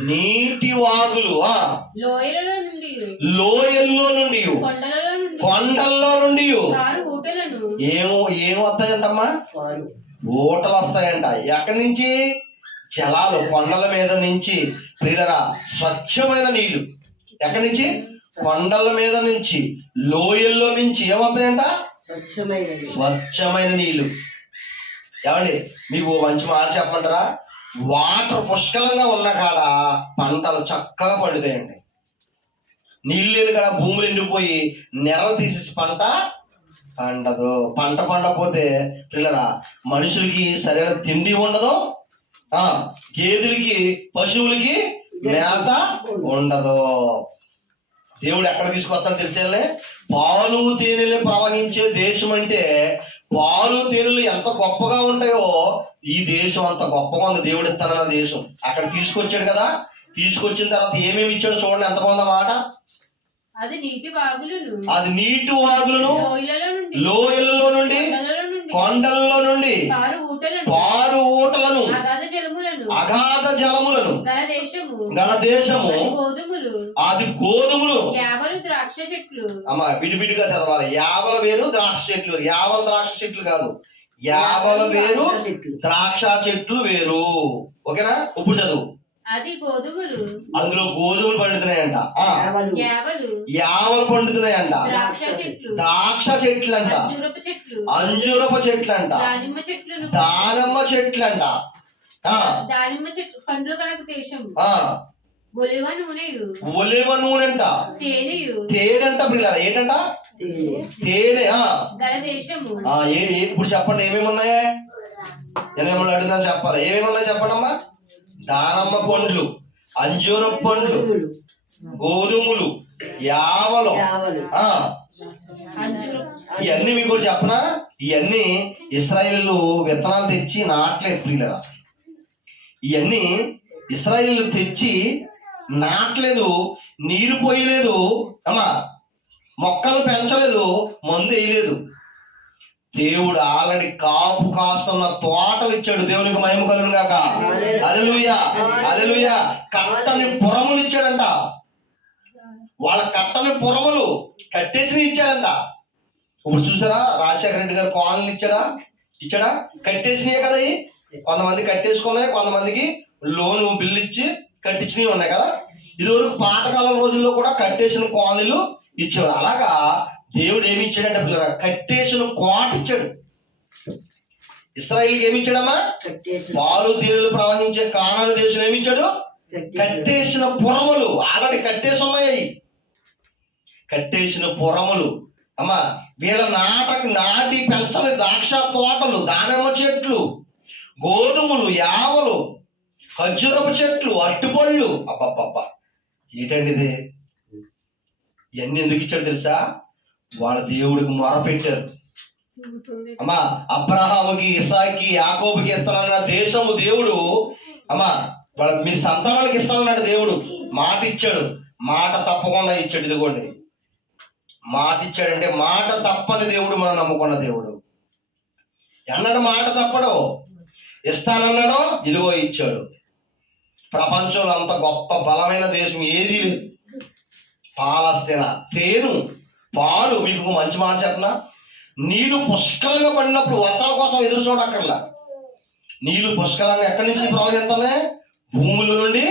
నీటి వాగులు. లోయల్లో నుండి కొండల్లో నుండి ఏం వస్తాయంటమ్మా? ఊటలు వస్తాయంట. ఎక్కడి నుంచి? జలాలు. కొండల మీద నుంచి ప్రియులరా స్వచ్ఛమైన నీళ్లు. ఎక్కడి నుంచి? కొండల మీద నుంచి, లోయల్లో నుంచి ఏమవుతాయంట? స్వచ్ఛమైన నీళ్లు. ఏమండి మీకు మంచి మాట చెప్పమంటారా? వాటర్ పుష్కలంగా ఉన్న కాడ పంటలు చక్కగా పండుతాయండి. నీళ్ళు లేని కాడ భూములు ఎండిపోయి నెరలు తీసేసి పంట పండదు. పంట పండకపోతే పిల్లరా మనుషులకి సరైన తిండి ఉండదు, గేదెలకి పశువులకి మేత ఉండదు. దేవుడు ఎక్కడ తీసుకొస్తాడో తెలిసేలే. పాలు తేనెలు ప్రవహించే దేశం అంటే పాలు తేనెలు ఎంత గొప్పగా ఉంటాయో ఈ దేశం అంత గొప్పగా ఉంది. దేవుడు ఇస్తానన్న దేశం అక్కడ తీసుకొచ్చాడు కదా. తీసుకొచ్చిన తర్వాత ఏమేమి ఇచ్చాడో చూడండి, ఎంత బాగుందో మాట. అది నీటి వాగులను, లోయలలో నుండి, కొండలలో నుండి, పారు ఊటలను, అగాధ జలములను గల దేశము. అది గోధుమలు. ద్రాక్ష చెట్లు. విడివిడిగా చదవాలి. యావల వేరు ద్రాక్ష చెట్లు. యావల ద్రాక్ష చెట్లు కాదు, యావల వేరు ద్రాక్ష చెట్లు వేరు. ఓకేనా? ఇప్పుడు చదువు. అది గోధుమలు, అందులో గోధుమలు పండుతున్నాయంట. యావలు, యావలు పండుతున్నాయంట. ద్రాక్ష చెట్లు, ద్రాక్ష చెట్లంట. అంజూరపు చెట్లు, అంజూరపు చెట్లంట. దానిమ్మ చెట్లు, దానిమ్మ చెట్లంట. దానిమ్మ చెట్లు, పండ్లు కలగ దేశము, ఆ ఒలివ నూనెయు, ఒలివ నూనెంట. తేనెయు, తేనెంట పిల్లరా, ఏంటంట? తేనె. గల దేశము. ఇప్పుడు చెప్పండి ఏమేమి ఉన్నాయా? నేను మిమ్మల్ని అడుగుతాను, చెప్పాలి. ఏమేమి ఉన్నాయి చెప్పండి అమ్మా. దానమ్మ పండ్లు, అంజూరపు పండ్లు, గోధుమలు, యావలు. ఇవన్నీ మీకు కూడా చెప్పనా? ఇవన్నీ ఇశ్రాయేలు విత్తనాలు తెచ్చి నాటలేదు ప్రియులరా. ఇవన్నీ ఇశ్రాయేలు తెచ్చి నాటలేదు, నీరు పోయలేదు అమ్మా, మొక్కలు పెంచలేదు, మందు వేయలేదు. దేవుడు ఆల్రెడీ కాపు కాస్తున్న తోటలు ఇచ్చాడు. దేవునికి మహిమ కలుగును గాక. హల్లెలూయా, హల్లెలూయా. కట్టని పురములు ఇచ్చాడంట. వాళ్ళ కట్టని పురములు కట్టేసి ఇచ్చాడంట. ఇప్పుడు చూసారా, రాజశేఖర రెడ్డి గారు కాలనీలు ఇచ్చాడా? కట్టేసినాయి కదా. కొంతమంది కట్టేసుకున్నాయి, కొంతమందికి లోను బిల్లు ఇచ్చి కట్టించినవి ఉన్నాయి కదా. ఇదివరకు పాతకాలం రోజుల్లో కూడా కట్టేసిన కాలనీలు ఇచ్చేవారు. అలాగా దేవుడు ఏమి ఇచ్చాడంటే పిల్లరా, కట్టేసిన కోట ఇచ్చాడు. ఇశ్రాయేలుకి ఏమి ఇచ్చాడమ్మా? పాలు తేనెలు ప్రవహించే కానాను దేశం ఏమి ఇచ్చాడు? కట్టేసిన పురములు. ఆల్రెడీ కట్టేసి ఉన్నాయి. కట్టేసిన పురములు అమ్మా. వీళ్ళ నాటి పెంచని ద్రాక్ష తోటలు, దానిమ్మ చెట్లు, గోధుమలు, యావలు, ఖర్జూరపు చెట్లు, అరటిపళ్ళు. అబ్బబ్బబ్బా, ఏంటండి ఇది? ఇవన్నీ ఎందుకు ఇచ్చాడు తెలుసా? వాళ్ళ దేవుడికి మొరపెట్టారు. అమ్మా, అబ్రహాముకి, ఇసాకి, యాకోబుకి ఇస్తానన్న దేశము దేవుడు అమ్మా వాళ్ళ మీ సంతానానికి ఇస్తానన్నాడు. దేవుడు మాట ఇచ్చాడు, మాట తప్పకుండా ఇచ్చాడు. ఇదిగోండి, మాట ఇచ్చాడంటే మాట తప్పని దేవుడు మనం నమ్ముకున్న దేవుడు. ఎన్నడు మాట తప్పడు. ఇస్తానన్నాడో ఇదిగో ఇచ్చాడు. ప్రపంచంలో అంత గొప్ప బలమైన దేశం ఏది లేదు. పాలస్తీనా, తేను పాలు. మీకు మంచి మాట చెప్పనా, నీళ్లు పుష్కలంగా పడినప్పుడు వర్షాల కోసం ఎదురు చూడక్కర్లా. నీళ్లు పుష్కలంగా ఎక్కడి నుంచి ప్రవహిస్తున్నాయి? భూముల నుండి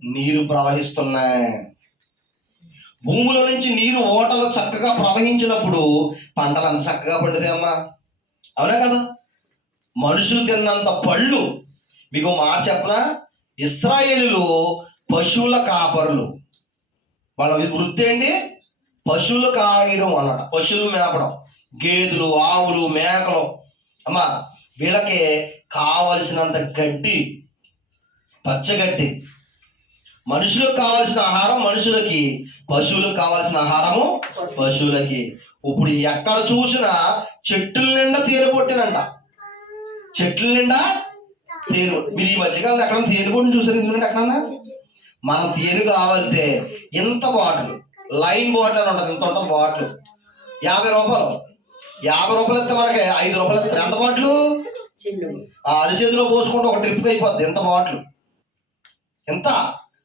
నీరు ప్రవహిస్తున్నాయి. భూముల నుంచి నీరు ఓటలు చక్కగా ప్రవహించినప్పుడు పంటలు అంత చక్కగా పండుతాయి అమ్మా. అవునా కదా? మనుషులు తిన్నంత పళ్ళు. మీకు మాట చెప్పనా, ఇశ్రాయేలులు పశువుల కాపరులు. వాళ్ళ వృత్తి ఏంటి? పశువులు కాయడం అన్నమాట, పశువులు మేపడం. గేదెలు, ఆవులు, మేకలు అమ్మా. వీళ్ళకి కావలసినంత గడ్డి, పచ్చగడ్డి. మనుషులకు కావాల్సిన ఆహారం మనుషులకి, పశువులకు కావాల్సిన ఆహారము పశువులకి. ఇప్పుడు ఎక్కడ చూసినా చెట్ల నిండా తేనె పొట్టినంట. చెట్ల నిండా తేనె. మీరు ఈ మధ్యకాలంలో ఎక్కడ తేనె పొట్టిని చూసారు? ఎందుకంటే ఎక్కడన్నా మనం తేనె కావాలంటే ఇంత బాటిల్, లైన్ బాటిల్ అని ఉంటుంది, ఇంత ఉంటుంది బాటిల్. 50 రూపాయలు. 50 రూపాయలు ఇస్తే మనకి 5 రూపాయలు ఇస్తారు. ఎంత బాటిల్? అరిచేతిలో పోసుకుంటే ఒక ట్రిప్కి అయిపోద్ది. ఎంత బాటిల్ ఎంత.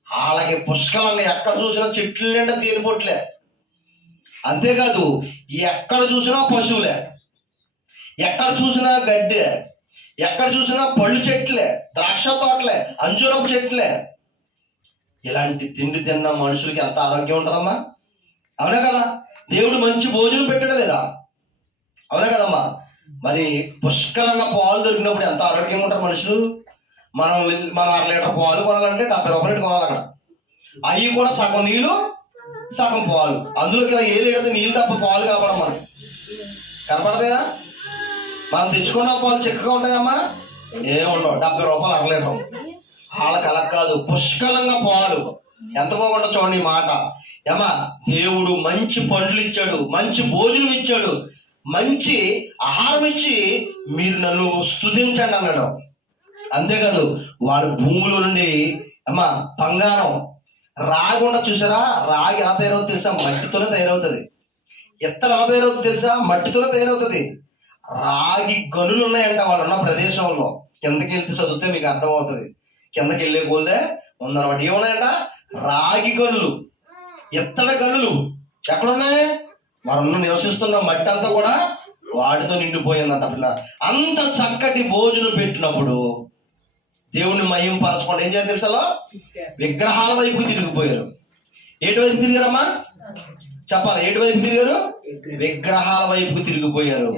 వాళ్ళకి పుష్కలంగా ఎక్కడ చూసినా చెట్ల నిండా తేనె పొట్లే. అంతేకాదు, ఎక్కడ చూసినా పశువులే, ఎక్కడ చూసినా గడ్డే, ఎక్కడ చూసినా పళ్ళు చెట్లే, ద్రాక్ష తోటలే, అంజూరపు చెట్లే. ఇలాంటి తిండి తిన్న మనుషులకి ఎంత ఆరోగ్యం ఉంటుందమ్మా. అవునా కదా? దేవుడు మంచి భోజనం పెట్టాడా లేదా? అవునా కదమ్మా? మరి పుష్కలంగా పాలు దొరికినప్పుడు ఎంత ఆరోగ్యంగా ఉంటారు మనుషులు. మనం 1 లీటర్ పాలు కొనాలంటే 70 రూపాయలు కొనాలి అక్కడ. అవి కూడా సగం నీళ్ళు సగం పాలు. అందులోకి ఇలా ఏలేడితే నీళ్ళు తప్ప పాలు కావడం మనకి కనపడదేదా? మనం తెచ్చుకున్న పాలు చిక్కగా ఉంటాయమ్మా? ఏముండవు. 70 రూపాయలు 1 లీటర్. వాళ్ళకి అలా కాదు, పుష్కలంగా పాలు. ఎంత బాగుంటుందో చూడండి ఈ మాట. ఏమా, దేవుడు మంచి పండ్లు ఇచ్చాడు, మంచి భోజనం ఇచ్చాడు, మంచి ఆహారం ఇచ్చి మీరు నన్ను స్తుతించండి అన్నాడు. అంతేకాదు, వాడు భూముల నుండి అమ్మా బంగారం, రాగి ఉండ చూసారా? రాగి ఎలా తయారవుతుంది తెలుసా? మట్టితోనే తయారవుతుంది. ఎత్తలు ఎలా తయారవుతుంది తెలుసా? మట్టితోనే తయారవుతుంది. రాగి గనులు ఉన్నాయంట వాళ్ళు ఉన్న ప్రదేశంలో. కిందకి వెళ్తే చదివితే మీకు అర్థమవుతుంది. కిందకి వెళ్ళే పోతే ఉందన్నమాట. ఏమున్నాయంట? రాగి గనులు, ఎత్తడి గనులు. ఎక్కడున్నాయి? మనం నివసిస్తున్న మట్టి అంతా కూడా వాటితో నిండిపోయిందంట పిల్ల. అంత చక్కటి భోజనం పెట్టినప్పుడు దేవుణ్ణి మహిమ పరచుకోండి. ఏం చేయాలి తెలుసా? విగ్రహాల వైపు తిరిగిపోయారు. ఏటి వైపు తిరిగారమ్మా చెప్పాలి? ఏటి వైపు తిరిగారు? విగ్రహాల వైపుకు తిరిగిపోయారు.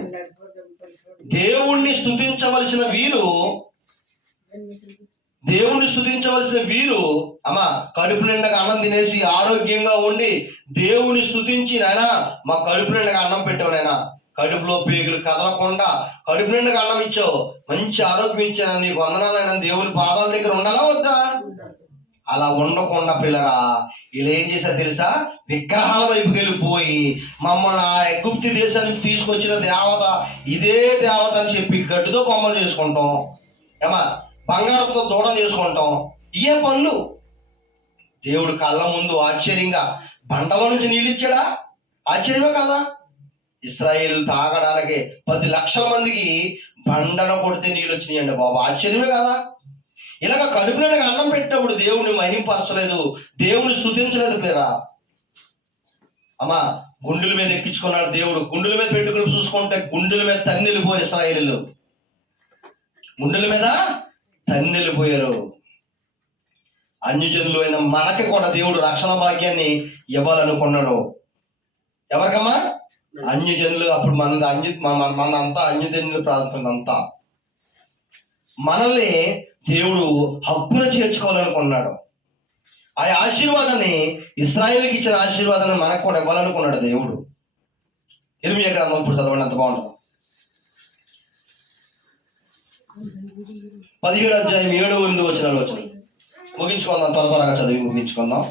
దేవుణ్ణి స్తుతించవలసిన వీరు అమ్మా కడుపు నిండగా అన్నం తినేసి ఆరోగ్యంగా ఉండి దేవుని స్తుతించి, నాయనా మా కడుపు నిండగా అన్నం పెట్టావు, నాయనా కడుపులో పేగులు కదలకుండా కడుపు నిండగా అన్నం ఇచ్చావు, మంచి ఆరోగ్యం ఇచ్చాను, నీకు వందనాలైనా దేవుని పాదాల దగ్గర ఉండాలా వద్దా? అలా ఉండకుండా పిల్లరా వీళ్ళు ఏం చేశారు తెలుసా? విగ్రహాల వైపుకి వెళ్ళిపోయి మమ్మల్ని ఆ ఎగుప్తి దేశం నుంచి తీసుకొచ్చిన దేవత ఇదే దేవత అని చెప్పి గడ్డితో బొమ్మలు చేసుకుంటాం, ఏమా బంగారంతో దూడలు చేసుకుంటాం. ఇయే పనులు. దేవుడు కళ్ళ ముందు ఆశ్చర్యంగా బండవ నుంచి నీళ్ళు ఇచ్చాడా? ఆశ్చర్యమే కదా? ఇశ్రాయేలు తాగడానికి 10 లక్షల మందికి బండన కొడితే నీళ్ళు వచ్చినాయండి బాబు, ఆశ్చర్యమే కదా? ఇలాగ కడుపు నిండగా అన్నం పెట్టినప్పుడు దేవుని మహింపరచలేదు, దేవుని స్తుతించలేదు పిల్లరా. అమ్మా గుండెల మీద ఎక్కించుకున్నాడు దేవుడు. గుండెల మీద పెట్టుకుని చూసుకుంటే గుండెల మీద తన్నెళ్ళిపోయారు ఇశ్రాయేలీలు. గుండెల మీద తన్నెళ్ళిపోయారు. అన్యజనులు అయిన మనకి కూడా దేవుడు రక్షణ భాగ్యాన్ని ఇవ్వాలనుకున్నాడు. ఎవరికమ్మా? అన్యజనులు. అప్పుడు మనంతా అన్యజనులు ప్రాంతం అంతా మనల్ని దేవుడు హక్కున చేర్చుకోవాలనుకున్నాడు. ఆ ఆశీర్వాదాన్ని ఇశ్రాయేలుకి ఇచ్చిన ఆశీర్వాదాన్ని మనకు కూడా ఇవ్వాలనుకున్నాడు దేవుడు. ఇర్మియా గ్రంథం ఇప్పుడు చదవండి, అంత బాగుంటుంది. 17వ అధ్యాయం 7-8 వచనాలు వచ్చినాయి. ముగించుకుందాం, త్వరగా చదివి ముగించుకుందాం.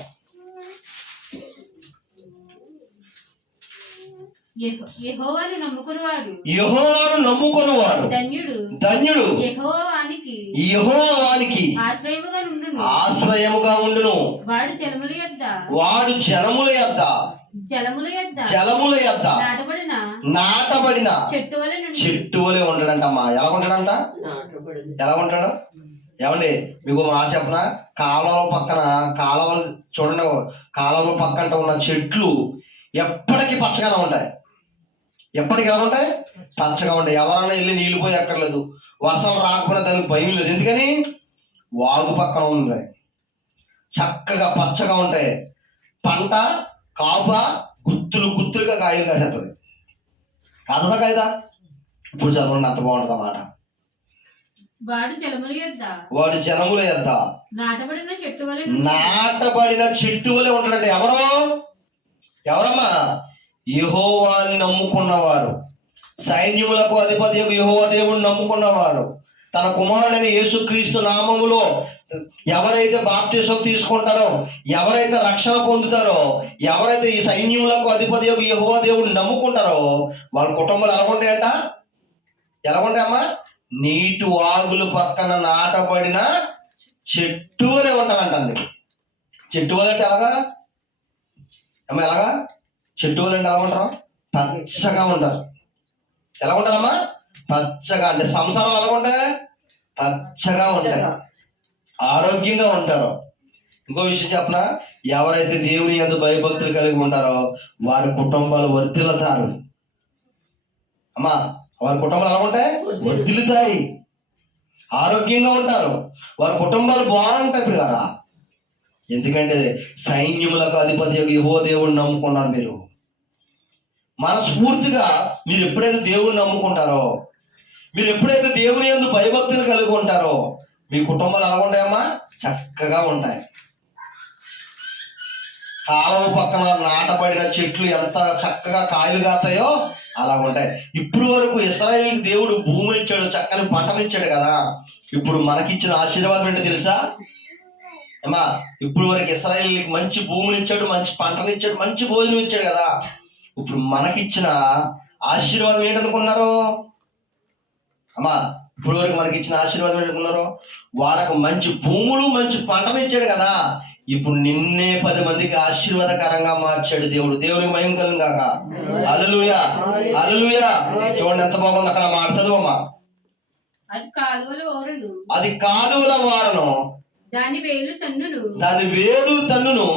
యెహోవాను నమ్ముకున్నవాడు ధన్యుడు, యెహోవానికి ఆశ్రయముగా ఉండును. వాడు జనముల యొద్ద నాటబడిన చెట్టు వలె ఉంటాడంటమ్మా. ఎలా ఉంటాడంట? ఎలా ఉంటాడు? ఏమండి మీకు మాట చెప్పనా? కాలువలు చూడండి, కాలువల పక్కన ఉన్న చెట్లు ఎప్పటికీ పచ్చగానే ఉంటాయి. ఎప్పటికి ఎలా ఉంటాయి? పచ్చగా ఉంటాయి. ఎవరైనా వెళ్ళి నీళ్ళు పోయి అక్కర్లేదు, వర్షాలు రాకపోయినా దానికి భయం లేదు. ఎందుకని? వాగు పక్కన ఉంటాయి, చక్కగా పచ్చగా ఉంటాయి. పంట కాప గుత్తులుగా కాయలు కాసేస్తుంది. కాదా కాయదా? ఇప్పుడు చదవండి, అంత బాగుంటుంది అన్నమాట. వాడు జనముల యొద్ద నాటబడిన చెట్టు వలె ఉంటాడంటే ఎవరమ్మా? యెహోవాని నమ్ముకున్నవారు, సైన్యములకు అధిపతి యెహోవా దేవుని నమ్ముకున్నవారు, తన కుమారుడైన యేసుక్రీస్తు నామములో ఎవరైతే బాప్తిసం తీసుకుంటారో, ఎవరైతే రక్షణ పొందుతారో, ఎవరైతే ఈ సైన్యములకు అధిపతి యెహోవా దేవుని నమ్ముకుంటారో వాళ్ళ కుటుంబాలు ఎలా ఉంటాయంట? ఎలా ఉంటాయమ్మా? నీటి వాగుల పక్కన నాటబడిన చెట్టు అనే ఉంటారంటండి. చెట్టు వల్ల అంటే ఎలాగా అమ్మా? ఎలాగా? చెట్టు వల్ల అంటే ఎలా ఉంటారు? పచ్చగా ఉంటారు. ఎలా ఉంటారమ్మా? పచ్చగా. అంటే సంసారాలు ఎలా ఉంటాయి? పచ్చగా ఉంటాయి, ఆరోగ్యంగా ఉంటారు. ఇంకో విషయం చెప్పనా? ఎవరైతే దేవుని యందు భయభక్తులు కలిగి ఉంటారో వారి కుటుంబాలు వర్ధిల్లుతారు. అమ్మా వారి కుటుంబాలు ఎలా ఉంటాయి? వర్ధిల్లుతాయి, ఆరోగ్యంగా ఉంటారు, వారి కుటుంబాలు బాగుంటాయి పిల్లరా. ఎందుకంటే సైన్యములకు అధిపతి యెహోవా దేవుడిని నమ్ముకున్నారు. మీరు మనస్ఫూర్తిగా మీరు ఎప్పుడైతే దేవుడిని నమ్ముకుంటారో, మీరు ఎప్పుడైతే దేవుని యందు భయభక్తులు కలిగి ఉంటారో మీ కుటుంబాలు ఎలా ఉంటాయమ్మా? చక్కగా ఉంటాయి. కాలువ పక్కన నాటబడిన చెట్లు ఎంత చక్కగా కాయలు కాస్తాయో అలా ఉంటాయి. ఇప్పుడు వరకు ఇశ్రాయేలుకి దేవుడు భూమినిచ్చాడు, చక్కని పంటనిచ్చాడు కదా. ఇప్పుడు మనకిచ్చిన ఆశీర్వాదం ఏంటో తెలుసా అమ్మా? ఇప్పుడు వరకు ఇశ్రాయేలుకి మంచి భూమినిచ్చాడు, మంచి పంటనిచ్చాడు, మంచి భోజనం ఇచ్చాడు కదా. ఇప్పుడు మనకిచ్చిన ఆశీర్వాదం ఏంటనుకున్నారు అమ్మా? ఇప్పుడు వరకు మనకి ఇచ్చిన ఆశీర్వాదం ఏంటనుకున్నారు? వాళ్ళకు మంచి భూములు మంచి పంటనిచ్చాడు కదా. ఇప్పుడు నిన్నే 10 మందికి ఆశీర్వాదకరంగా మార్చాడు దేవుడు. దేవునికి మహిమ కలుగును గాక. హల్లెలూయా, హల్లెలూయా. చూడండి ఎంత బాగుంది అక్కడ మాట. చదువమ్మా. అది కాలువల వారను, దాని వేలు తన్నును,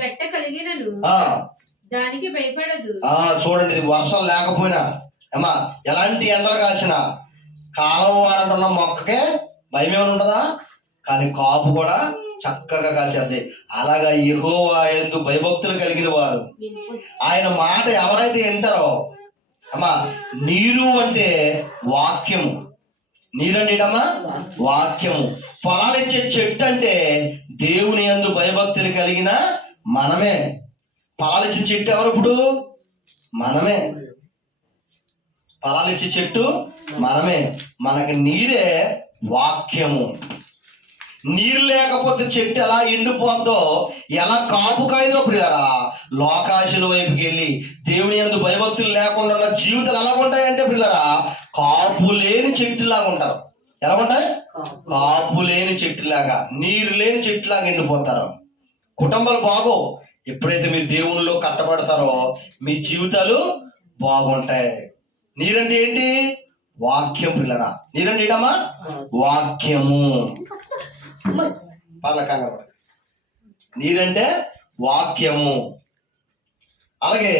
బెట్ట కలిగినను దానికి భయపడదు. చూడండి, ఇది వర్షం లేకపోయినా అమ్మా ఎలాంటి ఎండలు కాసిన కాలువ వారంటున్న మొక్కకే భయం ఏమైనా ఉంటుందా? కానీ కాపు కూడా చక్కగా కాసేద్ది. అలాగా యెహోవా యందు భయభక్తులు కలిగిన వారు, ఆయన మాట ఎవరైతే వింటారో, అమ్మా నీరు అంటే వాక్యము, నీరండి ఏంటమ్మా వాక్యము. ఫలాలు ఇచ్చే చెట్టు అంటే దేవుని యందు భయభక్తులు కలిగిన మనమే. ఫలాలు ఇచ్చే చెట్టు ఎవరు? ఇప్పుడు మనమే. ఫలాలు ఇచ్చే చెట్టు మనమే. మనకి నీరే వాక్యము. నీరు లేకపోతే చెట్టు ఎలా ఎండిపోద్దో, ఎలా కాపు కాయదో ప్రియారా, లోకాశుల వైపుకి వెళ్ళి దేవుని యందు భయభక్తులు లేకుండా ఉన్న జీవితాలు ఎలా ఉంటాయంటే ప్రియారా, కాపు లేని చెట్టులాగా ఉంటారు. ఎలా ఉంటాయి? కాపు లేని చెట్టులాగా, నీరు లేని చెట్టులాగా ఎండిపోతారు. కుటుంబాలు బాగో. ఎప్పుడైతే మీరు దేవునిలో కట్టబడతారో మీ జీవితాలు బాగుంటాయి. నీరంటే ఏంటి? వాక్యం పిల్లరా. నీరంటే ఏంటమ్మా? వాక్యము. పలకంగా నీరంటే వాక్యము. అలాగే